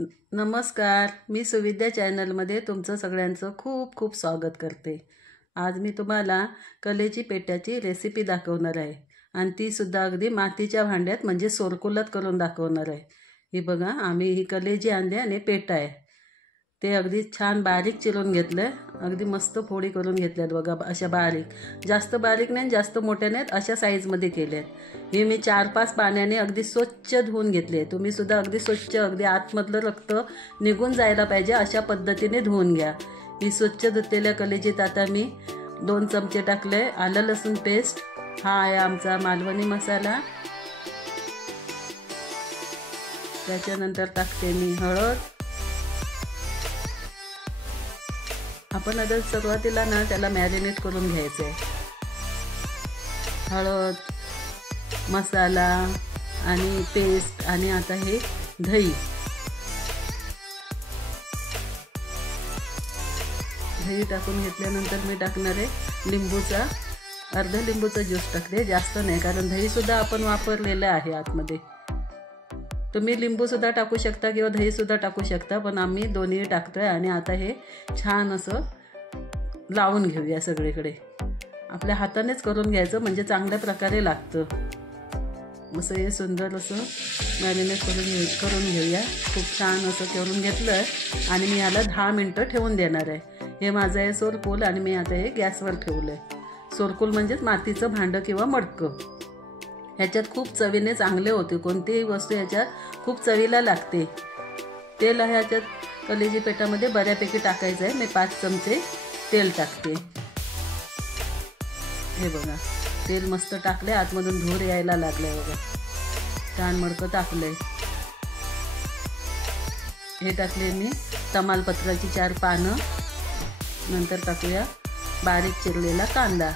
नमस्कार, मी सुविद्या चॅनलमध्ये तुमचं सगळ्यांचं खूप खूप स्वागत करते। आज मी तुम्हाला कलेची पेट्याची रेसिपी दाखवणार आहे आणि ती सुद्धा अगदी मातीच्या भांड्यात म्हणजे सोरकुलात करून दाखवणार आहे। ही बघा, आम्ही ही कलेजी आणली आणि पेटा आहे ते अगदी छान बारीक चिरून घेतलं, अगदी मस्त फोडी करून घेतल्यात बघा, अशा बारीक, जास्त बारीक नाही जास्त मोठ्या नाहीत, अशा साईजमध्ये केल्यात। हे मी 4-5 पाण्याने अगदी स्वच्छ धुवून घेतले। तुम्ही सुद्धा अगदी स्वच्छ, अगदी आतमधलं रक्त निघून जायला पाहिजे अशा पद्धतीने धुवून घ्या। ही स्वच्छ धुतलेल्या कलेजीत आता मी 2 चमचे टाकले आलं लसूण पेस्ट। हा आहे आमचा मालवणी मसाला। त्याच्यानंतर टाकते मी हळद। आपण आता सुरुवातीला ना त्याला मॅरिनेट करून घ्यायचं आहे। हळद, मसाला आणि पेस्ट आणि आता हे दही टाकून घेतल्यानंतर मी टाकणार आहे लिंबूचा, अर्धा लिंबूचा ज्यूस टाकते, जास्त नाही, कारण दही सुद्धा आपण वापरलेलं आहे आतमध्ये। तुम्ही लिंबू सुद्धा टाकू शकता किंवा दही सुद्धा टाकू शकता, पण आम्ही दोन्ही टाकतोय। आणि आता हे छान असं लावून घेऊया सगळीकडे। आपल्या हातानेच करून घ्यायचं म्हणजे चांगल्या प्रकारे लागतं। मस्त हे सुंदर असं मॅरिनेट करून घेऊया। खूप छान असं करून घेतलं आणि मी याला 10 मिनिटं ठेवून देणार आहे। हे माझं आहे सोरकूल आणि मी आता हे गॅसवर ठेवलं आहे। सोरकूल म्हणजेच मातीचं भांडं किंवा मडकं। ह्याच्यात खूप चवीने चांगले होते, कोणतीही वस्तू ह्याच्यात खूप चवीला लागते। तेल ह्याच्यात कलेजी पेटामध्ये बऱ्यापैकी टाकायचं आहे। मी 5 चमचे तेल टाकते। हे बघा, तेल मस्त टाकले, आतमधून धूर यायला लागलाय बघा, छान मडकं टाकलंय। हे टाकले मी तमालपत्राची 4 पानं। नंतर टाकूया बारीक चिरलेला कांदा।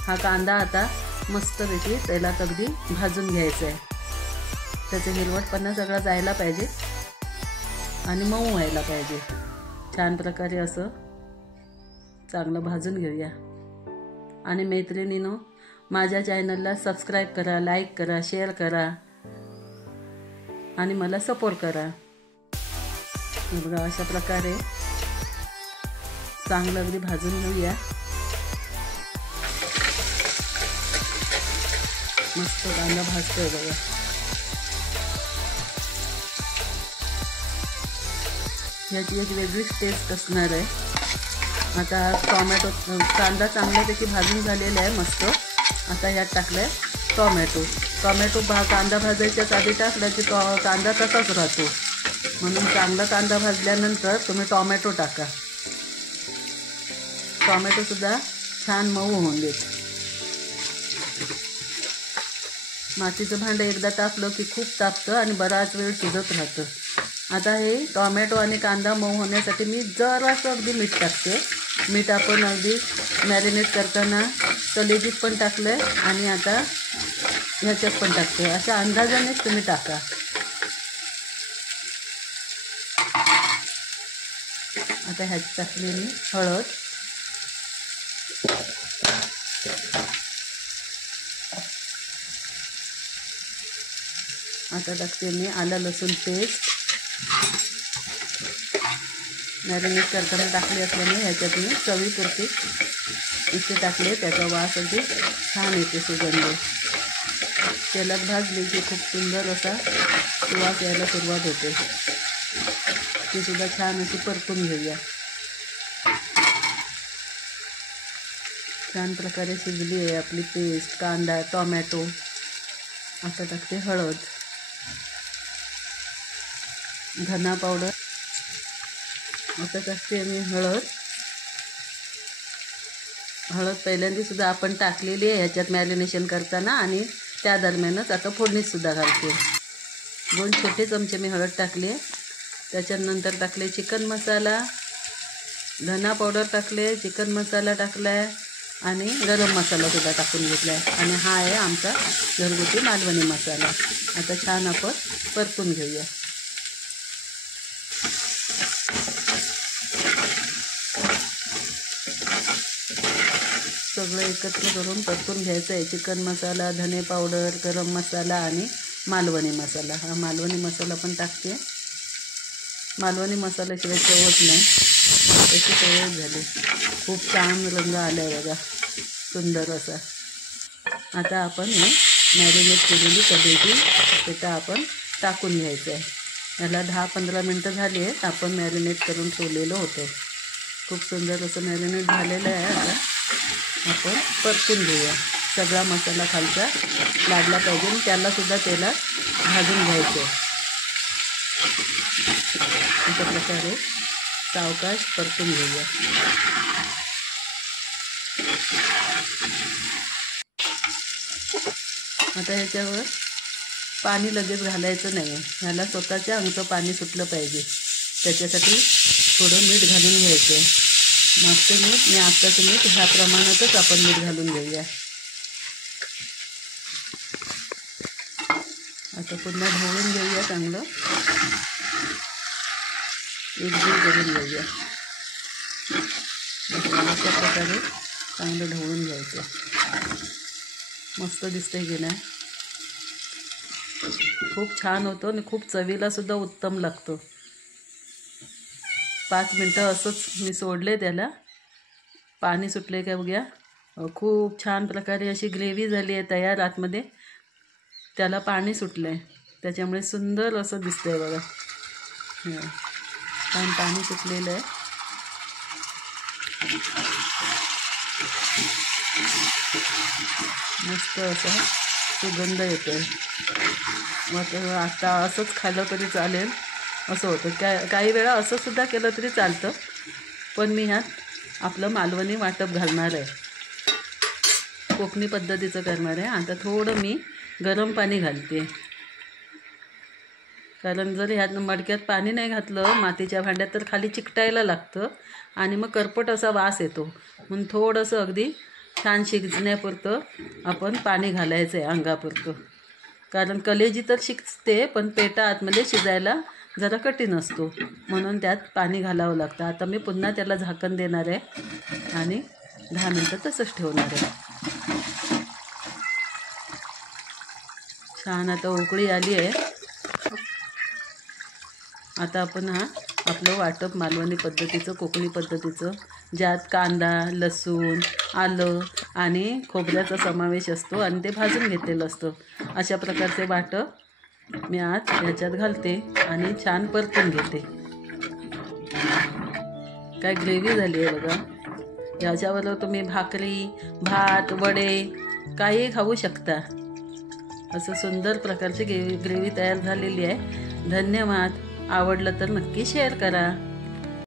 हा कांदा आता मस्तपैकी तेलात अगदी भाजून घ्यायचा आहे। त्याचा हिरवटपणा सगळा जायला पाहिजे आणि मऊ व्हायला पाहिजे। छान प्रकारे असं चांगलं भाजून घेऊया। आणि मैत्रिणींनो, माझ्या चॅनलला सबस्क्राईब करा, लाईक करा, शेअर करा आणि मला सपोर्ट करा। बघा, अशा प्रकारे चांगलं अगदी भाजून घेऊया। मस्त कांदा भाजतोय बघा। ह्याची एक वेगळीच टेस्ट असणार आहे। आता टोमॅटो, कांदा चांगल्यापैकी भाजून झालेला आहे मस्त। आता ह्यात टाकलाय टोमॅटो। कांदा भाजायच्याच आधी टाकला की कांदा तसाच राहतो, म्हणून चांगला कांदा भाजल्यानंतर तुम्ही टोमॅटो टाका। टोमॅटो सुद्धा छान मऊ होऊन देत। मातीचं भांडं एकदा तापलं की खूप तापतं आणि बराच वेळ शिजत राहतं। आता हे टोमॅटो आणि कांदा मऊ होण्यासाठी मी जरासं अगदी मीठ टाकते। मीठ आपण अगदी मॅरिनेट करताना कलेजीत पण टाकलंय आणि आता ह्याच्यात पण टाकते, अशा अंदाजानेच तुम्ही टाका। आता ह्यात टाकले मी हळद। आता टाकते मी आलं लसूण पेस्ट। मॅरिनेट करताना टाकले असल्याने ह्याच्यात मी चवीपुरती इथे टाकले, त्याचा वास अगदी छान येते, सुगंध। तेलात भाजली की खूप सुंदर असा वास यायला सुरुवात होते। ती सुद्धा छान अशी परतून घेऊया। छान प्रकारे शिजली आहे आपली पेस्ट, कांदा, टोमॅटो। आता टाकते हळद, धना पावडर। आता टाकते मी हळद पहिल्यांदा सुद्धा आपण टाकलेली आहे ह्याच्यात मॅरिनेशन करताना, आणि त्या दरम्यानच आता फोडणीत सुद्धा घालते। 2 छोटे चमचे मी हळद टाकली आहे। त्याच्यानंतर टाकले चिकन मसाला, धना पावडर टाकले, चिकन मसाला टाकलाय आणि गरम मसाला सुद्धा टाकून घेतलाय। आणि हा आहे आमचा घरगुती मालवणी मसाला। आता छान आपण परतून घेऊया। सगळं एकत्र करून परतून घ्यायचं आहे। चिकन मसाला, धने पावडर, गरम मसाला आणि मालवणी मसाला। हा मालवणी मसाला पण टाकते। मालवणी मसाल्याशिवाय चवच नाही, त्याची सवय झाली. खूप छान रंग आला आहे बघा, सुंदर असा. आता आपण हे मॅरिनेट केलेली कढईची पेटा आपण टाकून घ्यायचं आहे. याला 10-15 मिनटं झाली आहेत आपण मॅरिनेट करून ठेवलेलं होतं. खूप सुंदर असं मॅरिनेट झालेलं आहे. आता आपण परतून घेऊया. सगळा मसाला खालचा लागला पाहिजे आणि त्यालासुद्धा तेलात भाजून घ्यायचं आहे. अशा प्रकारे सावकाश परतून घेऊया. आता ह्याच्यावर पाणी लगेच घालायचं नाही आहे. ह्याला स्वतःच्या अंगचं पाणी सुटलं पाहिजे. त्याच्यासाठी थोडं मीठ घालून घ्यायचं. मागचं मीठ आणि आत्ताचं मीठ ह्या प्रमाणातच आपण मीठ घालून घेऊया. आता पुन्हा ढवळून घेऊया, चांगलं एकजीव करून घेऊया. अशा प्रकारे चांगलं ढवळून घ्यायचं. मस्त दिसतंय की नाही? खूप छान होतं आणि खूप चवीलासुद्धा उत्तम लागतो. 5 मिनटं असंच मी सोडले त्याला. पाणी सुटले का बघूया. खूप छान प्रकारे अशी ग्रेव्ही झाली आहे तयार. आतमध्ये त्याला पाणी सुटलं आहे, त्याच्यामुळे सुंदर असं दिसतं आहे बघा. छान पाणी सुटलेलं आहे. मस्त असा सुगंध येतो आहे. मग आता असंच खाल्लं तरी चालेल असं होतं. काही वेळा असं सुद्धा केलं तरी चालतं, पण मी ह्यात आपलं मालवणी वाटप घालणार आहे. कोकणी पद्धतीचं करणार आहे. आता थोडं मी गरम पाणी घालते, कारण जर ह्यात मडक्यात पाणी नाही घातलं मातीच्या भांड्यात तर खाली चिकटायला लागतं आणि मग करपट असा वास येतो. म्हणून थोडंसं अगदी छान शिजण्यापुरतं आपण पाणी घालायचं आहे, अंगापुरतं. कारण कलेजी तर शिजते, पण पेटा आतमध्ये शिजायला जरा कठीण असतो, म्हणून त्यात पाणी घालावं लागतं. आता मी पुन्हा त्याला झाकण देणार आहे आणि 10 मिनटं तसंच ठेवणार आहे. छान आता उकळी आली आहे. आता आपण आपलं वाटप मालवणी पद्धतीचं, कोकणी पद्धतीचं, ज्यात कांदा, लसूण, आलं आणि खोबऱ्याचा समावेश असतो आणि ते भाजून घेतलेलं असतं, अशा प्रकारचे वाटप मी आज ह्याच्यात घालते आणि छान परतून घेते. काय ग्रेव्ही झाली आहे बघा. ह्याच्याबरोबर तुम्ही भाकरी, भात, वडे काही खाऊ शकता. असं सुंदर प्रकारची ग्रेव्ही तयार झालेली आहे. धन्यवाद. आवडलं तर नक्की शेअर करा.